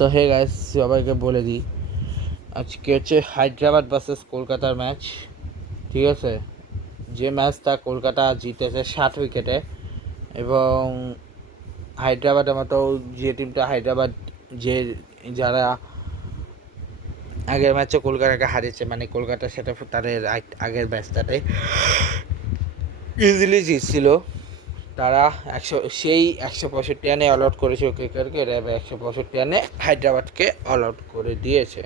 So hey guys, সবাইকে বলে দিই আজকে হচ্ছে হায়দ্রাবাদ ভার্সেস কলকাতার ম্যাচ। ঠিক আছে, যে ম্যাচটা কলকাতা জিতেছে 60 উইকেটে, এবং হায়দ্রাবাদের মতো যে টিমটা হায়দ্রাবাদ যে যারা আগের ম্যাচে কলকাতাকে হারিয়েছে, মানে কলকাতা সেটা তাদের আগের ম্যাচটাতে ইজিলি জিতছিল। তারা 165 রানে অল আউট করেছিল ক্রিকেটকে, এরা 165 রানে হায়দ্রাবাদকে অল আউট করে দিয়েছে।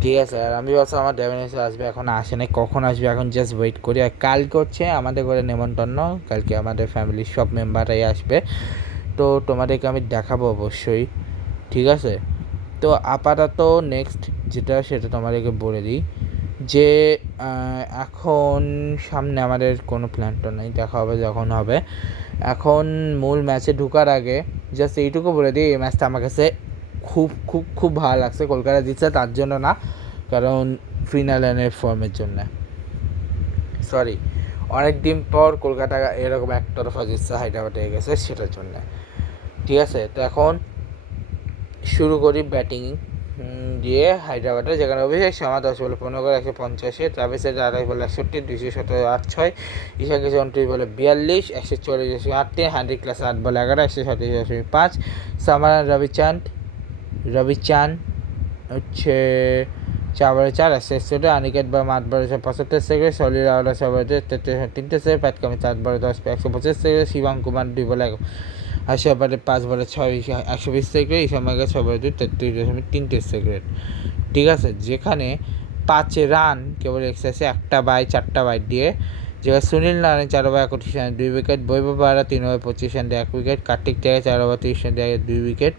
ঠিক আছে, আর আমি বলছি আমার ডেভিনেশন আসবে, এখন আসে নাই, কখন আসবে এখন জাস্ট ওয়েট করি। আর কালকে হচ্ছে আমাদের ঘরে নেমন্তন্ন, কালকে আমাদের ফ্যামিলির সব মেম্বাররাই আসবে, তো তোমাদেরকে আমি দেখাবো অবশ্যই। ঠিক আছে, তো আপাতত নেক্সট যেটা সেটা তোমাদেরকে বলে দিই যে এখন সামনে আমাদের কোনো প্ল্যান তো নেই, দেখা হবে যখন হবে। এখন মূল ম্যাচে ঢোকার আগে জাস্ট এইটুকু বলে দিই, এই ম্যাচটা আমার কাছে খুব খুব খুব ভালো লাগছে। কলকাতা জিতছে তার জন্য না, কারণ ফিনালের ফর্মের জন্য। সরি, অনেক দিন পর কলকাতা এরকম একতরফা জিতছে হায়দ্রাবাদে গেছে, সেটার জন্য। ঠিক আছে, তো এখন শুরু করি ব্যাটিং দিয়ে হায়দ্রাবাদে, যেখানে অভিষেক শর্মা 10 বলে 15 করে 185, ট্রাভিস হেড 28 বলে 61, 217 8-6, ঈশান কিশন 29 বলে 42, 144.8, হ্যান্ড্রিক ক্লাস 8 বলে 11, 137.5, সামারান রবিচান হচ্ছে 4 বলে 4, 161, অনিকেত বা 8 বলে 75 সেকেন্ড, সলিল আওলা 6 বলে 3 সেকেন্ড, প্যাট কামিন্স 8 বলে 10, 125 সেকেন্ড, শিবম কুমার 2 বলে 1, 5 বলে 6, 120 সেকেন্ড, ঈশান মার্গার 6 বলে 2, 33.3 সেকেন্ড। ঠিক আছে, যেখানে 5 রান কেবল এক্সাইসে 1টা বাই 4টা বাইট দিয়ে, যেখানে সুনীল নারায়ণ 4 ওভার 31 রানে 2 উইকেট, বৈভব বারা 3 ওভার 25 রান দিয়ে 1 উইকেট, কার্তিক ত্যাগে 4 ওভার 30 রান দিয়ে 2 wicket,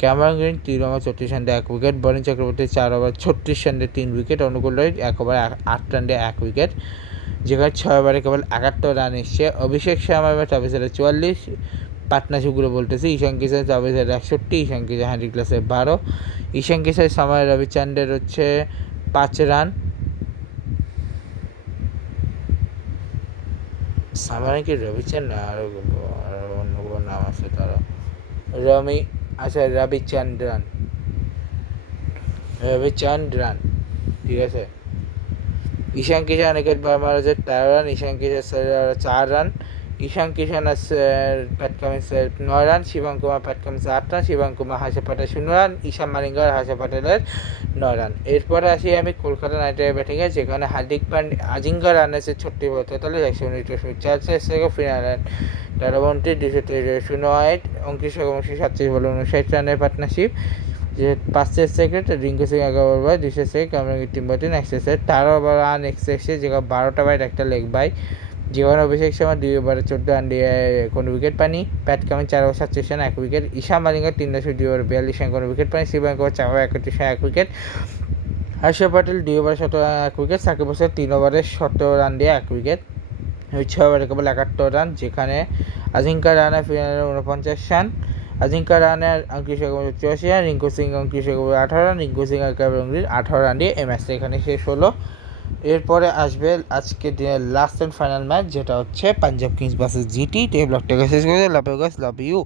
Cameron Green 3 over 34 run দিয়ে 1 wicket, Varun Chakravarthy 4 over 36 run দিয়ে 3 wicket, Anukul Rohit 1 over 8 run দিয়ে 1 উইকেট, যেখানে 6 ওভারে কেবল 71 রান এসছে। অভিষেক শর্মা 44, পার্টনারশিপগুলো বলতেছি, ঈশান কিশোর 61, ঈশান কিশোর হ্যান্ড্রিক ক্লাসে 12, ঈশান কিশোর সময় রবিচান্দের হচ্ছে 5 রান, সামার কি রবিচান্দ আর অন্য কোনো নাম আছে তারা রবিচন্দ্রন। ঠিক আছে, ঈশান কিশোর অনিকেত বার্মার হচ্ছে 13 রান, ঈশান কিশোর 4 রান, ঈশান কিশোর প্যাট কামিন্সের 9 রান, শিবম কুমার প্যাট কামিন্সের 8 রান, শিবম কুমার হাসে পাটেল 0 রান, ঈশান মালিঙ্গার হাসে পাটেলের 9 রান। এরপরে আসি আমি কলকাতা নাইট রাইডার ব্যাটিংয়ে, যেখানে হার্দিক পান্ডে আজিঙ্কার রান আছে 36 বল 43, 104 থেকে ফিনালেন 13 208, অঙ্কিত 37 বলে 59 রানের পার্টনারশিপ, যে 5 second, Rinku Singh 11 over 200 second, Kamrangir 3 বল 3 100, 13 ওভার রান এক্সেসে, যেখানে 12টা বাইট 1টা লেগ বাই, যেখানে অভিষেক শর্মা 2 ওভারে 14 রান দিয়ে কোনো উইকেট পায়নি, Pat Cummins 4 over 37 run 1 wicket, Ishan Malinga 3.2 over 42 run কোনো উইকেট পায়নি, Shivam Kumar 4 over 31 run 1 wicket, Harshal Patel 2 ওভারে 17 রান 1 উইকেট, সাকিব হাসান 3 ওভারে 17 রান দিয়ে 1 উইকেট, 6 ওভারে কেবল 71 রান, যেখানে আজিঙ্কা রানে ফিনালে 49 রান, আজিঙ্কা রানের অঙ্কিত 84 রান, রিঙ্কু সিং অঙ্কিত 18 রান, রিঙ্কু সিং আর কামরাঙ্গীর 18 রান দিয়ে এই ম্যাচটা এখানে শেষ হলো। এরপরে আসবে আজকে দিনের লাস্ট অ্যান্ড ফাইনাল ম্যাচ, যেটা হচ্ছে পাঞ্জাব কিংস ভার্সেস জিটি। এই ব্লগটাকে শেষ করে love you guys, love you.